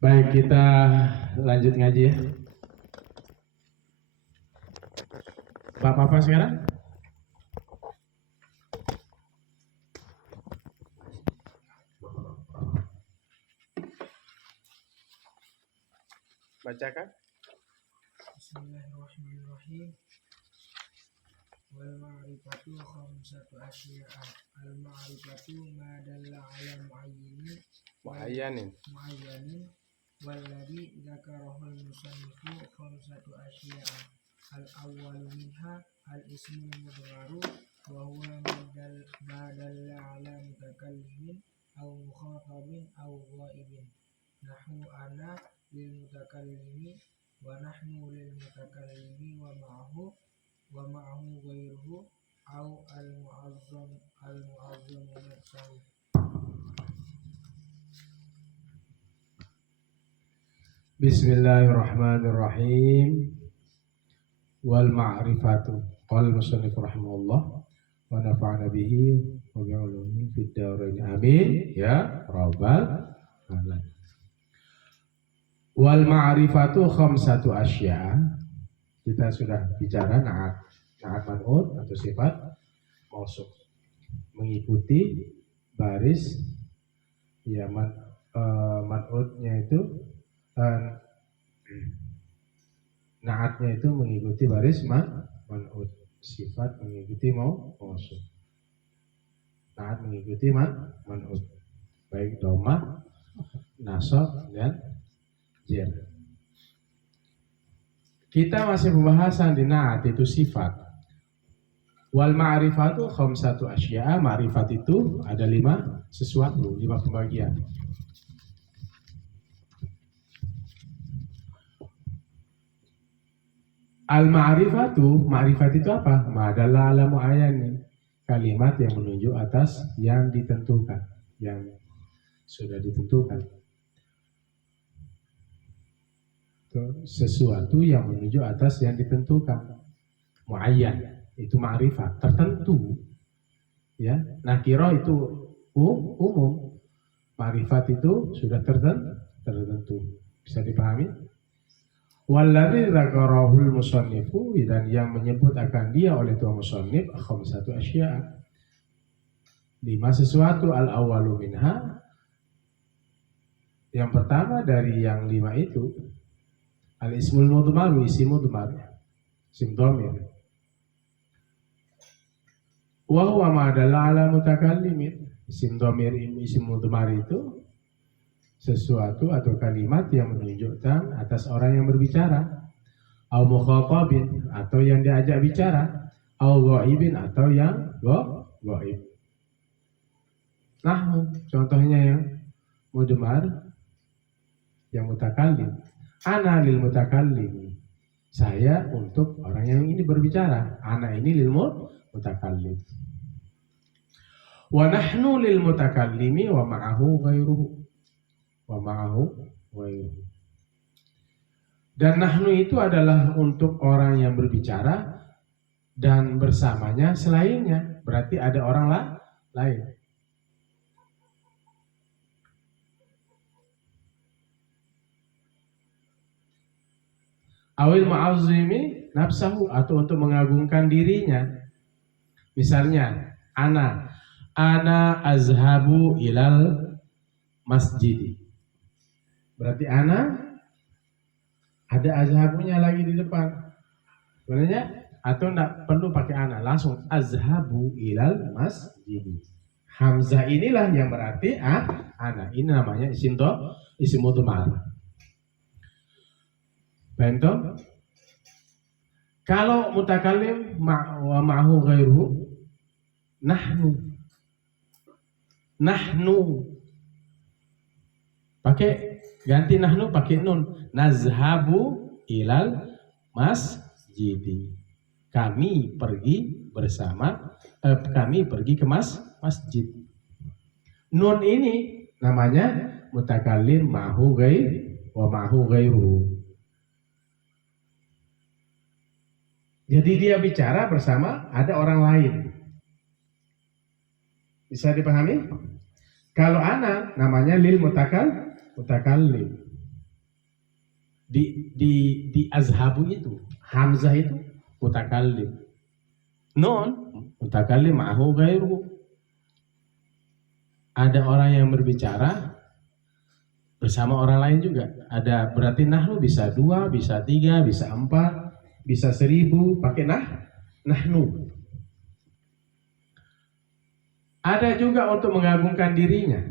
Baik, kita lanjut ngaji ya. Bab apa sekarang? Bacakan. Bismillahirrahmanirrahim. Wal ma'rifatu khamsatu asya'a. Al ma'rifatu ma dalla ala muayyanin walladhi dzakarahu al musannifu khamsatu asya'a. Al awwalu minha al ismul mudgharu wa huwa ma dalla ala mutakallimin aw mukhatabin aw ghaibin. Nahu ana lil mutakallimi wa nahnu lil mutakallimi wa ma'ahu ghairuhu au al mu'azzam nafsahu. Bismillahirrahmanirrahim. Wal ma'rifatu qala musannif rahimahullah wa nafa'ana bihi wa bi'ulumihi fid dharain amin ya rabbal alamin. Wal ma'rifatu khamsatu asya. Kita sudah bicara na'at man'ut atau sifat mausuf, mengikuti baris ya man'utnya itu na'atnya itu mengikuti baris man'ut, sifat mengikuti mausuf, na'at mengikuti man'ut, baik dhamma, nasab dan jar. Kita masih pembahasan di na'at itu sifat. Wal ma'rifatu khamsatu asya'a. Ma'rifat itu ada 5 sesuatu, 5 pembagian. Al ma'rifatu, ma'rifat itu apa? Madalla ala mu'ayyani, kalimat yang menunjuk atas yang ditentukan, yang sudah ditentukan. Sesuatu yang menuju atas yang ditentukan, muayyan itu ma'rifat, tertentu ya. Nakirah itu umum, ma'rifat itu sudah tertentu, bisa dipahami. Walladzi dzakarahul musannifu, dan yang menyebut akan dia oleh tuan musannif khamsatu asya', 5 sesuatu. Al awwalu minha, yang pertama dari yang 5 itu al ismul mudmar, isim mudmar, isim dhamir. Wa huwa ma dalla ala mutakallimin. Isim dhamir, isim mudmar itu sesuatu atau kalimat yang menunjukkan atas orang yang berbicara, au mukhatabin atau yang diajak bicara, au ghaibin atau yang ghaib. Nah, contohnya yang mudmar, yang mutakallim. Ana lil mutakallim, saya untuk orang yang ini berbicara. Ana ini lil mutakallim. Wa nahnu lil mutakallimi wa ma'ahu ghairuhu. Dan nahnu itu adalah untuk orang yang berbicara dan bersamanya selainnya. Berarti ada orang lain. Awil ma'azimi nafsahu, atau untuk mengagungkan dirinya. Misalnya, ana azhabu ilal masjidi. Berarti ana ada azhabunya lagi di depan. Sebenarnya atau enggak perlu pakai ana, langsung azhabu ilal masjidi. Hamzah inilah yang berarti ana. Ini namanya isim mudmar. Bentuk. Kalau mutakallim wa ma'ahu ghairuhu, nahnu pakai ganti nahnu pakai nun, nazhabu ilal masjidi, kami pergi bersama, kami pergi ke masjid. Nun ini namanya mutakallim ma'ahu wa ma'ahu ghairuhu. Jadi dia bicara bersama ada orang lain. Bisa dipahami? Kalau ana namanya lil mutakallim. di azhabu itu hamzah itu mutakallim, nun mutakallim ma'hu ghairuhu. Ada orang yang berbicara bersama orang lain juga. Ada, berarti nahnu bisa 2, bisa 3, bisa 4, bisa 1000 pakai nahnu. Ada juga untuk mengagungkan dirinya.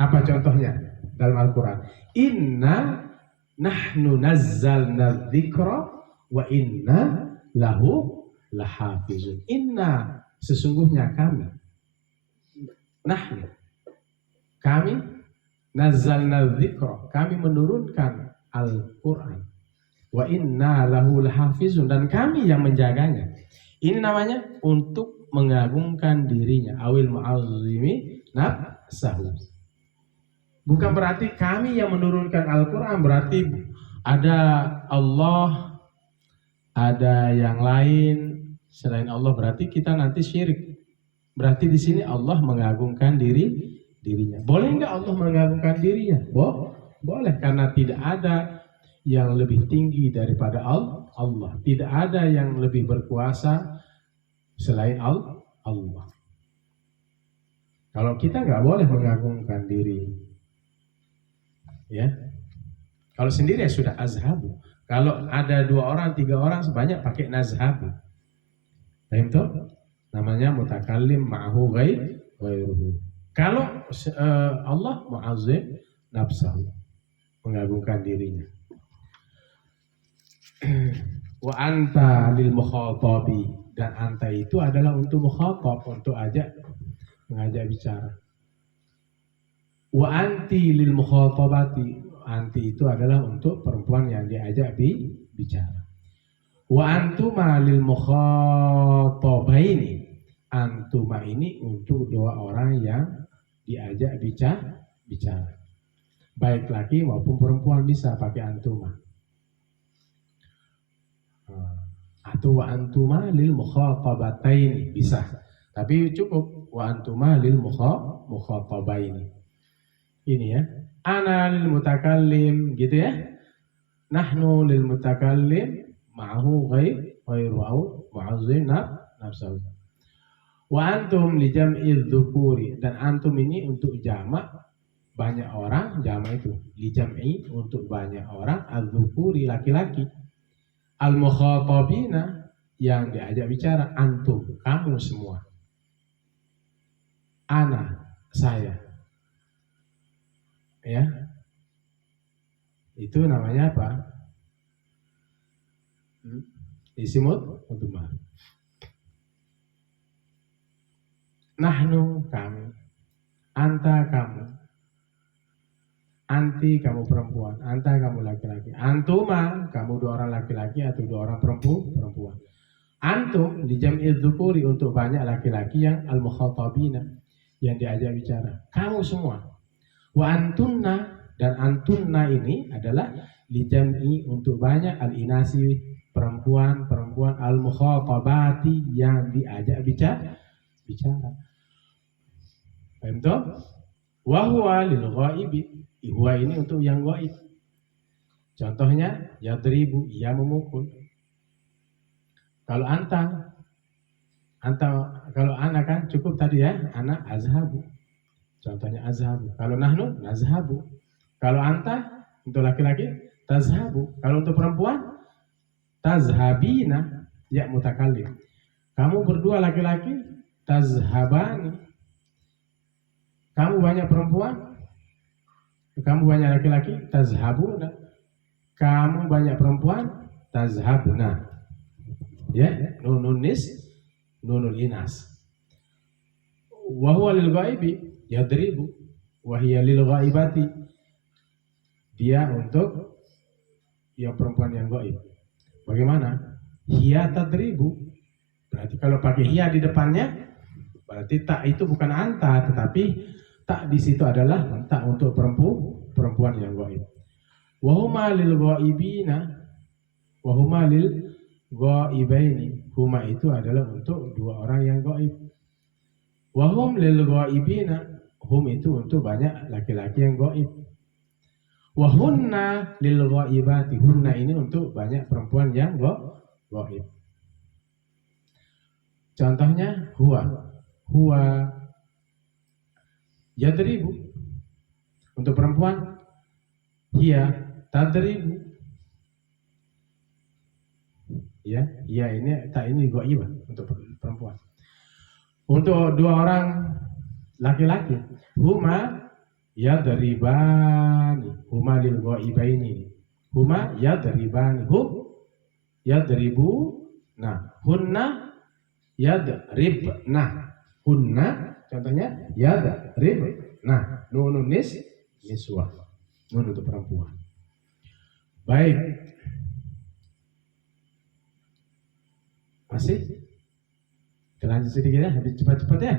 Apa contohnya dalam Al-Quran? Inna nahnu nazzalna dzikra wa inna lahu lahafizun. Inna, sesungguhnya kami, nahnu, kami, nazzalna dzikra, kami menurunkan Al-Quran, wa inna lahu lahafizun, dan kami yang menjaganya. Ini namanya untuk mengagungkan dirinya, awil mu'azzimi nafsahu. Bukan berarti kami yang menurunkan Al-Quran, berarti ada Allah, ada yang lain selain Allah, berarti kita nanti syirik. Berarti di sini Allah mengagungkan dirinya. Boleh nggak Allah mengagungkan dirinya? Boleh, karena tidak ada yang lebih tinggi daripada Allah. Tidak ada yang lebih berkuasa selain Allah. Kalau kita nggak boleh mengagungkan diri, ya. Kalau sendiri ya sudah azhabu. Kalau ada 2 orang, 3 orang, sebanyak pakai nazhabu. Itu namanya mutakallim ma'hu ghairuhu. Kalau Allah mu'azzim nafsahu, mengagungkan dirinya. Wa anta lil mukhatabi, dan anta itu adalah untuk mukhatab, untuk mengajak bicara. Wa anti lil mukhatabati, anti itu adalah untuk perempuan yang diajak bicara. Wa antuma lil mukhatabaini, antuma ini untuk 2 orang yang diajak bicara. Baik laki maupun perempuan bisa pakai antuma. Atau wa antuma lil mukhatabataini bisa. Tapi cukup wa antuma lil mukhatabaini. Ini ya, ana lil mutakallim, gitu ya. Nahnu lil mutakallim ma'hu ghairu au mu'azzim nafsahu. Wa antum li jam'i dzukuri, dan antum ini untuk jamak banyak orang, jamak itu li jam'i untuk banyak orang, adzukuri laki-laki, al mukhatabina yang diajak bicara, antum kamu semua, ana saya, ya. Itu namanya apa? Isimut mudmar. Nahnu kami, anta kamu, anti kamu perempuan, anta kamu laki-laki, antuma kamu 2 orang laki-laki atau 2 orang perempuan. Antum di jam'i dzukuri untuk banyak laki-laki yang al-mukhatabina yang diajak bicara, kamu semua. Wa antunna, dan antunna ini adalah li jam'i untuk banyak al-inasi, perempuan al-mukhatabati yang diajak bicara. Paham toh? Wa huwa lil ghaibi, huwa ini untuk yang gaib. Contohnya yadribu, ia memukul. Kalau anta kalau anak kan cukup tadi ya, anak azhabu. Contohnya azhabu. Kalau nahnu nazhabu. Kalau anta untuk laki-laki tazhabu. Kalau untuk perempuan tazhabina, ya mutakallim. Kamu berdua laki-laki tazhabani. Kamu banyak perempuan, kamu banyak laki-laki tazhabuna. Kamu banyak perempuan tazhabna. Ya, nunun inas. Wa huwa lil ghaibi yadribu wa hiya lil ghaibati. Dia untuk yang perempuan yang gaib. Bagaimana? Hiya tadribu. Berarti kalau pakai hiya di depannya, berarti tak itu bukan anta, tetapi tak di situ adalah tak untuk perempuan yang gaib. Wa huma lil ghaibina, wa huma lil ghaibaini. Huma itu adalah untuk 2 orang yang gaib. Wa hum lil ghaibina, hum itu untuk banyak laki-laki yang gaib. Wa hunna lil ghaibati, hunna ini untuk banyak perempuan yang gaib. Contohnya huwa yadribu, untuk perempuan hiya tadribu. Ya ini tak ini ghaibah untuk perempuan. Untuk dua orang laki-laki, huma yadribani, huma lil ghaibaini, huma yadribani, hum yadribu, nah hunna yadribna, hunna contohnya yadribna, nunun niswah, nun untuk perempuan. Baik, masih lanjut sedikit ya, habis cepat-cepat ya.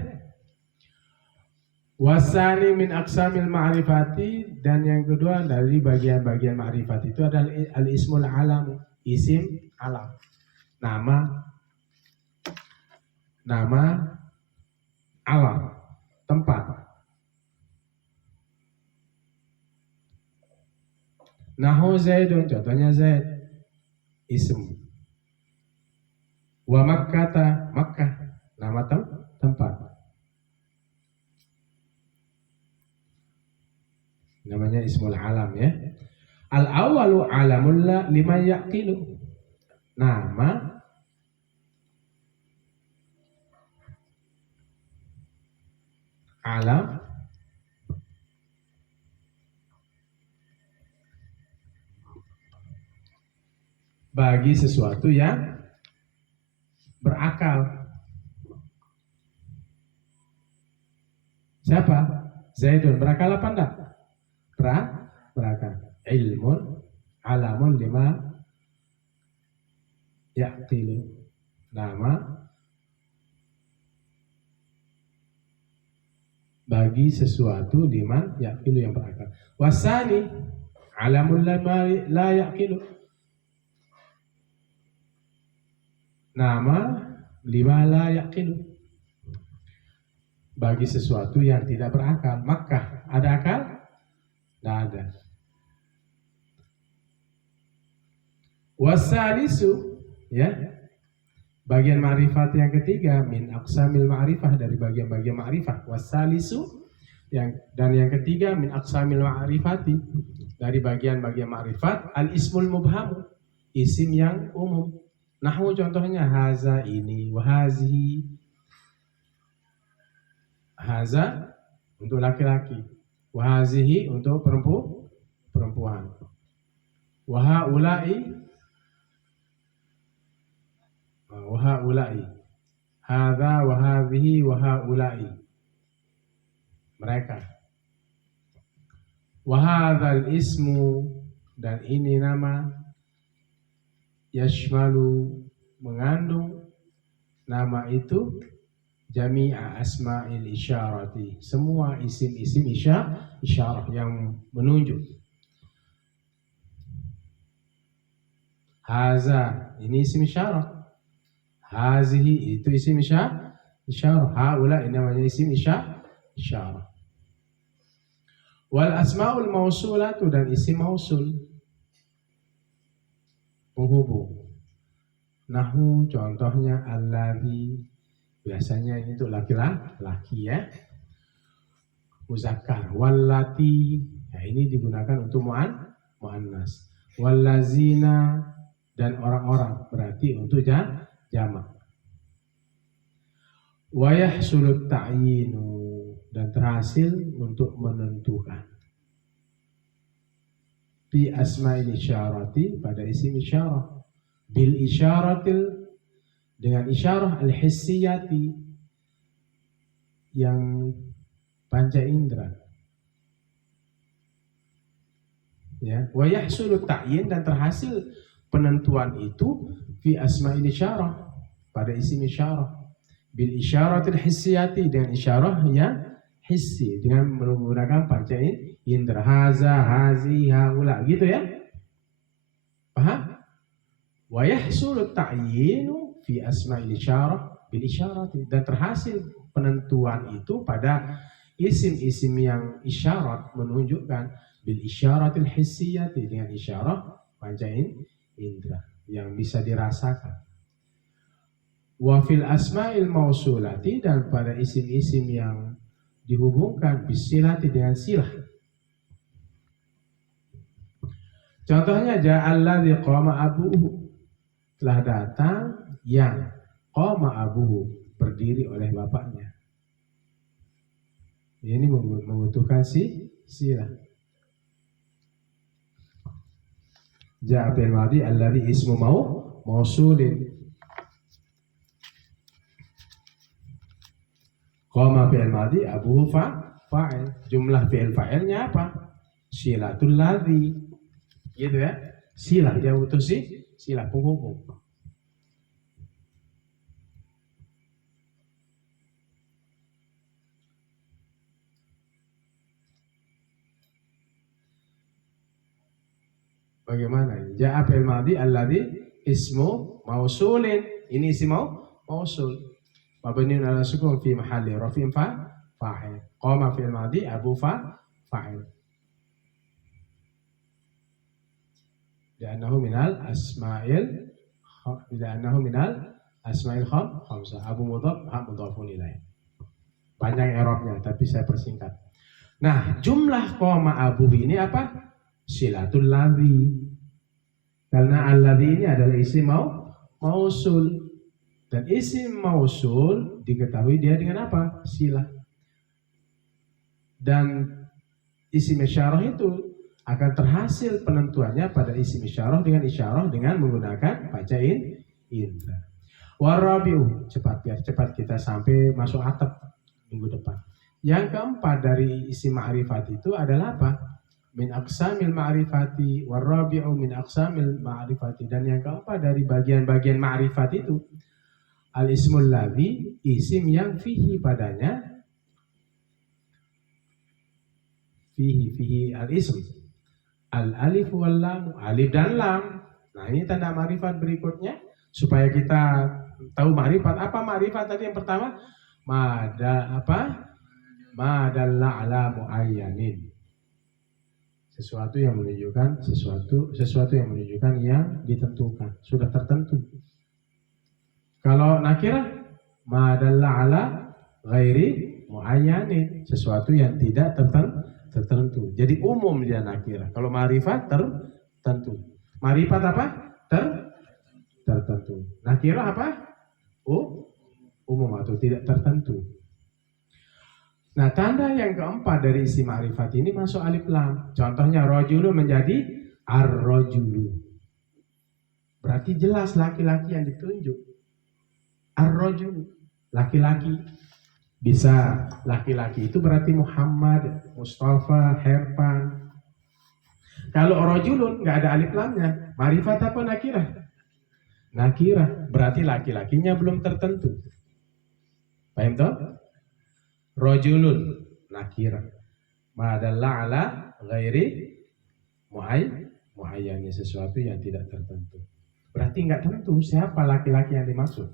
Wasani min aqsamil ma'rifati, dan yang kedua dari bagian-bagian ma'rifat itu adalah al-ismul alam, isim alam, nama alam, tempat. Nahu Zaidun, contohnya Zaid, ism. Wa Makkata, Makkah, nama tempat. Namanya ismul alam ya. Al-awwalu alamul lima yaqilu, nama alam bagi sesuatu yang berakal. Siapa? Zaidun berakal apa enggak? Berakal. Ilmun alamun lima yaqilu, nama bagi sesuatu lima yaqilu yang berakal. Wasani alamun lima la yaqilu, nama lima la yaqilu bagi sesuatu yang tidak berakal. Makkah ada akal? Tidak ada. Wasalisu, ya, bagian ma'rifat yang ketiga, min aqsamil ma'rifah, dari bagian-bagian ma'rifah. Wasalisu, dan yang ketiga, min aqsamil ma'rifati, dari bagian-bagian ma'rifat, al-ismul mubham, isim yang umum. Nahwu contohnya haza ini, wahazihi, haza untuk laki-laki, wahazihi untuk perempuan, wahaulai, wahaulai, hadza wahadhihi wahaulai, mereka. Wahadzal ismu, dan ini nama, yashmalu, mengandung, nama itu jami'a asma'il isyarati, semua isim-isim isyarah yang menunjuk. Haza ini isim isyarah, hazihi itu isim isyarah, haula ini namanya isim isyarah. Wal asma'ul mausulatu, dan isim mausul, penghubung. Nahu contohnya alladhi, biasanya ini untuk laki-laki ya, muzakkar. Wallati, ya ini digunakan untuk muannas. Wallazina, dan orang-orang, berarti untuk jamak. Wa yahsulut ta'yinu, dan terhasil untuk menentukan. Bi asma'il isyarati, pada isim isyarah. Bil isyaratil, dengan isyarah al-hissiyati, yang panca indera. Ya, wa yahsulut ta'yin, dan terhasil penentuan itu fi asma'il isyarah, pada isim isyarah. Bil isyaratil hissiyati, dengan isyarah yang hissi, dengan menggunakan panca indera. Haza, hazi, haula, gitu ya. Paham? Wa yahsulut ta'yinu fi asma'il isyarah bil isyarati, dan terhasil penentuan itu pada isim-isim yang isyarat menunjukkan bil isyaratil hissiyati, dengan isyarah panca indra yang bisa dirasakan. Wa fil asma'il mausulati, dan pada isim-isim yang dihubungkan bisilati, dengan silah. Contohnya ja'alladzi qama abuhu, telah datang yang qama abuhu, berdiri oleh bapaknya. Ini membutuhkan silah. Ja'a fil madhi alladzi ismu mausulin. Qama fi'il madhi, abuhu fa'il. Jumlah fi'il fa'ilnya apa? Silatul ladzi. Gitu ya. Silah, dia butuh silah penghubung. Bagaimana? Ja'a fi'il madhi alladzi ismu mausulin. Ini isim mausul. Mabniun ala sukun fi mahalli raf'in fa'il. Qama fi'il madhi, abu fa'il. Li'annahu minal asma'il khamsah. Abu mudhaf, mudhafun ilaih. Panjang i'rabnya, tapi saya persingkat. Nah, jumlah qama abu ini apa? Silatul ladzi. Karena alladzi ini adalah isim mausul. Dan isim mausul diketahui dia dengan apa? Silah. Dan isim isyarah itu akan terhasil penentuannya pada isim isyarah dengan isyarah dengan menggunakan panca indra. Warabiu, cepat kita sampai masuk atap minggu depan. Yang keempat dari isim ma'rifat itu adalah apa? Min aqsamil ma'rifati, warabi'u min aqsamil ma'rifati. Dan yang keempat dari bagian-bagian ma'rifat itu al-ismul ladzi, isim yang fihi padanya, fihi al-ism, al-alif wal lam, alif dan lam. Nah, ini tanda ma'rifat berikutnya supaya kita tahu ma'rifat. Apa ma'rifat tadi yang pertama? Madalla ala muayyanin. Sesuatu yang menunjukkan sesuatu yang menunjukkan yang ditentukan, sudah tertentu. Kalau nakirah, madalla ala ghairi muayyanin, sesuatu yang tidak tertentu. Jadi umum dia nakirah. Kalau ma'rifat tertentu. Ma'rifat apa? Tertentu. Nakirah apa? Umum atau tidak tertentu. Nah, tanda yang keempat dari isim ma'rifat ini masuk alif lam. Contohnya rajulu menjadi ar-rajulu. Berarti jelas laki-laki yang ditunjuk. Ar-rajulu, laki-laki. Bisa laki-laki itu berarti Muhammad, Mustafa, Herpan. Kalau rajulun nggak ada alif lamnya, ma'rifat apa nakirah? Nakirah, berarti laki-lakinya belum tertentu. Paham toh? Rajulun nakirah, madalla ala ghairi muayyan, sesuatu yang tidak tertentu. Berarti nggak tentu siapa laki-laki yang dimaksud.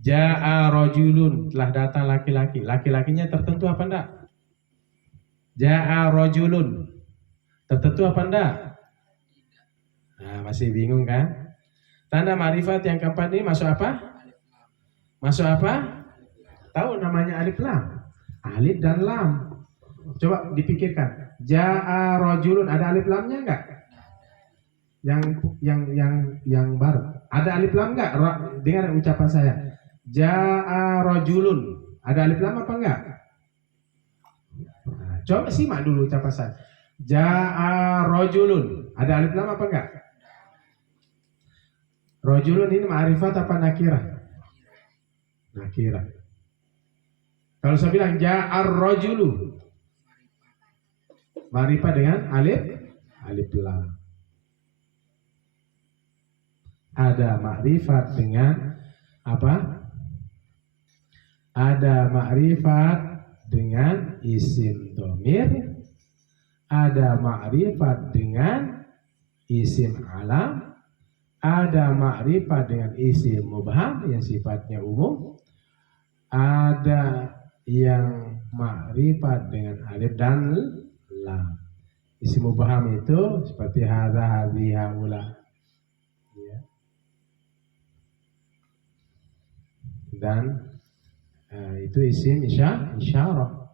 Ja'a rajulun, telah datang laki-laki. Laki-lakinya tertentu apa enggak? Ja'a rajulun, tertentu apa enggak? Nah, masih bingung kan? Tanda ma'rifat yang keempat ini masuk apa? Masuk apa? Tahu namanya alif lam. Alif dan lam. Coba dipikirkan. Ja'a rajulun, ada alif lamnya enggak? Yang baru. Ada alif lam enggak? Dengar ucapan saya. Ja'a rajulun, ada alif lam apa enggak? Nah, coba simak dulu ucapan saya. Ja'a rajulun, ada alif lam apa enggak? Rajulun ini ma'rifat apa nakirah? Nakirah. Kalau saya bilang ja'ar rajulu, ma'rifat dengan alif lam. Ada ma'rifat dengan apa? Ada ma'rifat dengan isim dhamir, ada ma'rifat dengan isim alam, ada ma'rifat dengan isim mubham yang sifatnya umum, ada yang ma'rifat dengan alif dan lam. Isim mubham itu seperti hadza, hadhi, haula. Ya. Dan itu isim isyarah.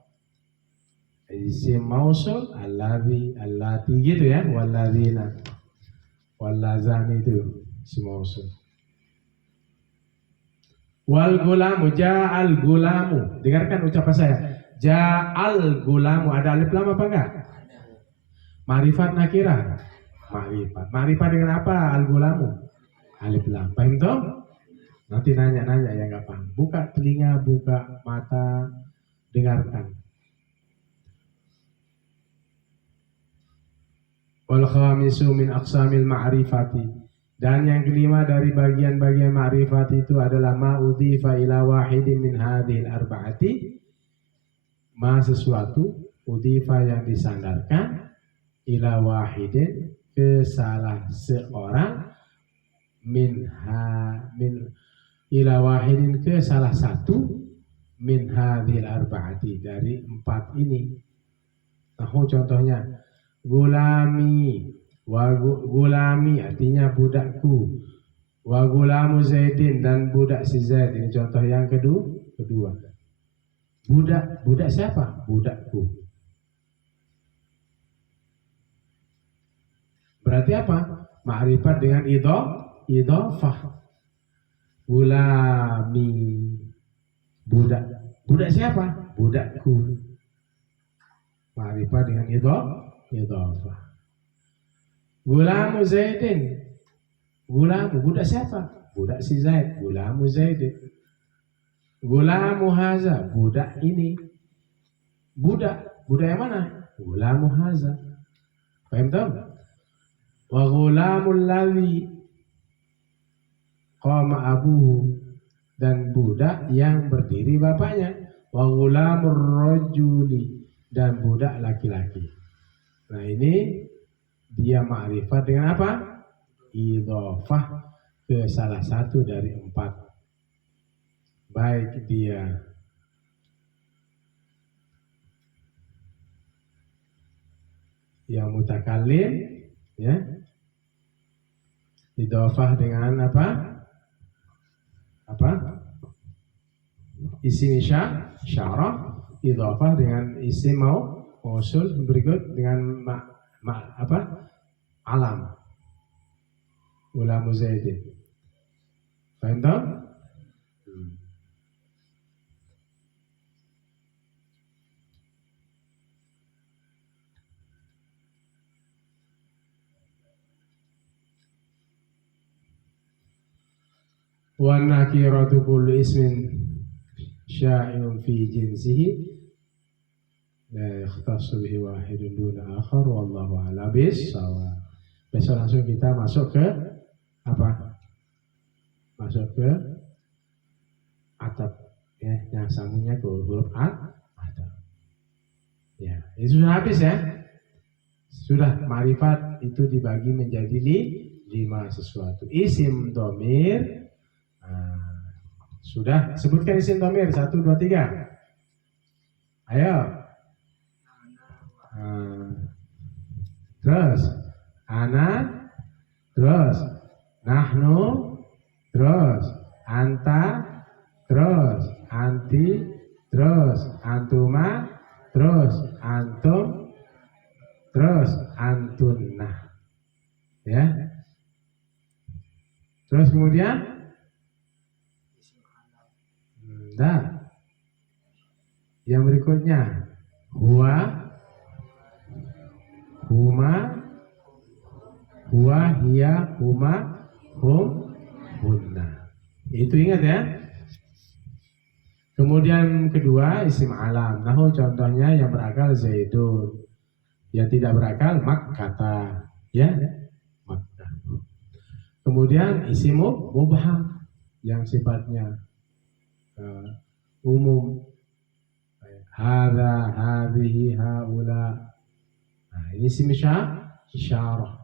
Isim mausul alladhi, allati gitu ya, walladzina, wallazani itu isim mausul. Wal gulamu, ja'al gulamu. Dengarkan ucapan saya. Ja'al gulamu, ada alif lam apa enggak? Ma'rifat nakirah. Ma'rifat. Ma'rifat dengan apa? Al gulamu. Alif lam. Paham toh? Nanti nanya-nanya yang enggak paham. Buka telinga, buka mata, dengarkan. Wal khamisu min aqsamil ma'rifati. Dan yang kelima dari bagian-bagian ma'rifat itu adalah ma udhifa ila wahidin min hadhil arba'ati, ma sesuatu udhifa yang disandarkan ila wahidin ke salah seorang min ila wahidin ke salah satu min hadhil arba'ati dari empat ini. Nah, contohnya gulami, wa gulami artinya budakku, wa gulamu Zaidin dan budak si Zaid. Ini contoh yang kedua. Budak siapa? Budakku. Berarti apa? Ma'rifat dengan idhofah. Gulami, budak siapa? Budakku. Ma'rifat dengan idhofah. Gulamu Zaidin, gulamu, budak siapa? Budak si Zaid, gulamu Zaidin. Gulamu haza, budak ini. Budak yang mana? Gulamu haza. Paham tak? Wa gulamul ladzi qama abuhu, dan budak yang berdiri bapaknya. Wa gulamur rajuli, dan budak laki-laki. Nah, ini dia ma'rifat dengan apa? Idhofah ke salah satu dari empat. Baik dia yang mutakallim, ya, idhofah dengan apa? Isim isyarah, idhofah dengan isim mausul, berikut dengan alam. Gulamu Zaidin. Paham tak? Wa nakiratu kullu ismin sya'in fi jinsihi la yakhtassu bihi wahidun duna akhar wallahu a'lam bis-shawab. Besok langsung kita masuk ke apa? Masuk ke atap, ya, yang sambungnya ke huruf atap. Ya, itu sudah habis ya. Sudah, ma'rifat itu dibagi menjadi 5 sesuatu. Isim dhamir. Sudah, sebutkan isim dhamir 1, 2, 3. Ayo. Terus ana, terus nahnu, terus anta, terus anti, terus antuma, terus antum, terus antunna. Ya. Terus kemudian yang berikutnya huwa, huma, huwa, hiya, huma, hum, hunna. Itu ingat ya. Kemudian kedua isim alam. Nah, contohnya yang berakal Zaidun, yang tidak berakal Makkata, ya, Makkah. Kemudian isim mubham yang sifatnya umum. Hadza, hadhihi, haula. Nah, ini isim isyarah.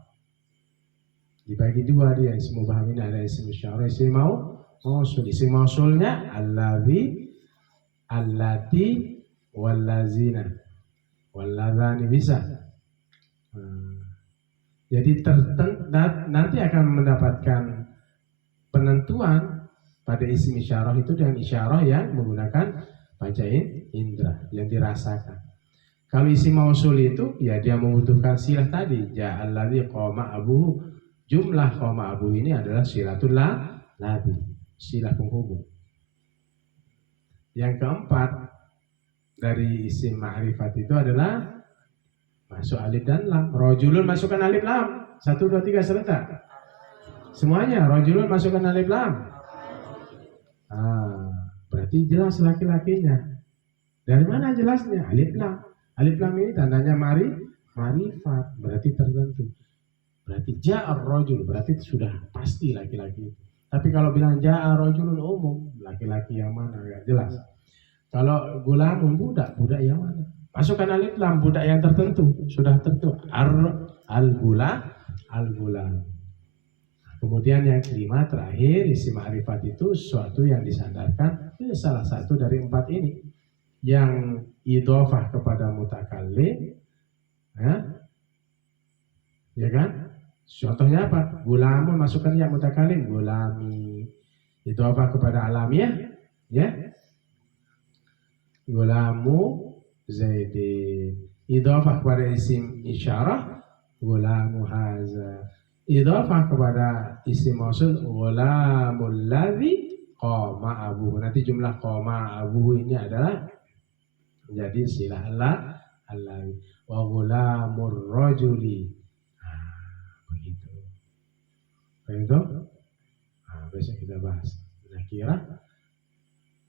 Dibagi dua dia, isim mubham ini ada isim isyarah, isim mausul. Isim mausulnya alladzi allati wallazina walladzani bisa. Jadi nanti akan mendapatkan penentuan pada isim isyarah itu dengan isyarah yang menggunakan pancain indra yang dirasakan. Kalau isim mausul itu ya dia membutuhkan silah tadi, ja'alladzi qama abu, jumlah qama abu ini adalah silatul ladzi, silah penghubung. Yang keempat dari isim ma'rifat itu adalah masuk alif dan lam. Rajulun masukkan alif lam. 1, 2, 3 serentak. Semuanya rajulun masukkan alif lam. Berarti jelas laki-lakinya. Dari mana jelasnya? Alif lam. Alif lam ini tandanya ma'rifat, berarti tertentu. Berarti ja'ar rajul, berarti sudah pasti laki-laki. Tapi kalau bilang ja'ar rajulun umum, laki-laki yang mana enggak jelas. Kalau gulamun budak yang mana? Masukkan alif lam, budak yang tertentu, sudah tentu. Al-gulam. Kemudian yang kelima terakhir, isim ma'rifat itu sesuatu yang disandarkan ke salah satu dari 4 ini. Yang idhofah kepada mutakallim, ya kan? Contohnya apa? Gulamun, masukkan ya mutakallim, gulami. Idhofah kepada alamiah, ya. Gulamu Zaidin. Idhofah kepada isim isyarah, gulamu haza. Idhofah kepada isim mausul, gulamul ladzi qama abuhu. Nanti jumlah qama abuhu ini adalah menjadi silah allahi wa gulamur rajuli. Begitu. Begitu? Besok kita bahas nakirah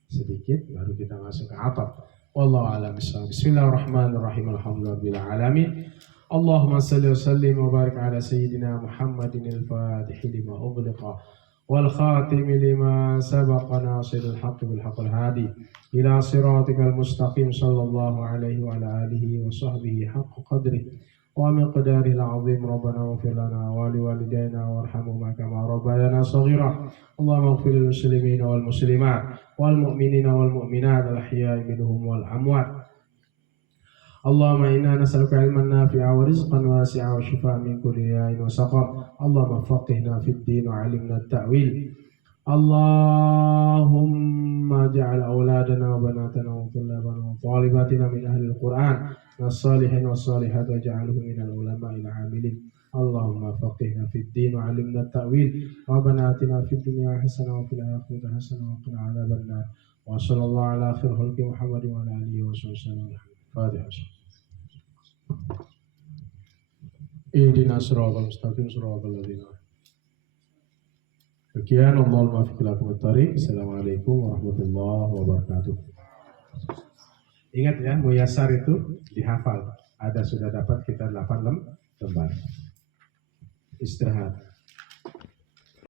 sedikit, baru kita masuk ke ataf. Wallahu a'lam bishawab. Bismillahirrahmanirrahim. Alhamdulillahirabbil alamin. Allahumma shalli wa sallim wa barik ala sayyidina Muhammadin al-Fatih lima ughliqa wal khatim lima sabaqa nasiril haqqi bil haqqil hadi ila siratikal mustaqim sallallahu alaihi wa ala alihi wa sahbihi haqqa qadri wa miqdaril azim. Rabbana ighfir lana wa liwalidayna warhamhuma kama rabbayana shaghira. Allahumma ighfir lil muslimin wal muslimat wal mu'minina wal mu'minat al ahya'i minhum wal amwat. Allahumma inna nas'aluka ilman nafi'a wa rizqan wasi'a wa shifaa'an min kulli da'in wa saqam. Allahumma faqihna fid din wa 'allimna at-ta'wil. Allahumma ja'al awladana wa banatana wa tullabana wa talibatina min ahli al-Qur'an was-salihin was-salihat wa ja'alhum min al-ulama'il 'amilin. Allahumma faqihna fid din wa 'allimna at-ta'wil. Rabbana atina fid dunya hasanah wa fil akhirati hasanah wa qina 'adzaban nar. Wa sallallahu ala khairil khalqi Muhammadin wa ala alihi wa sahbihi. Fatihah. Ihdinas siratal mustaqim siratal ladzina. Sekian, Allahumma muwaffiq ila aqwamit thariq. Assalamualaikum warahmatullahi wabarakatuh. Ingat ya, muyasar itu dihafal. Ada sudah dapat kita 8 lembar. Istirahat.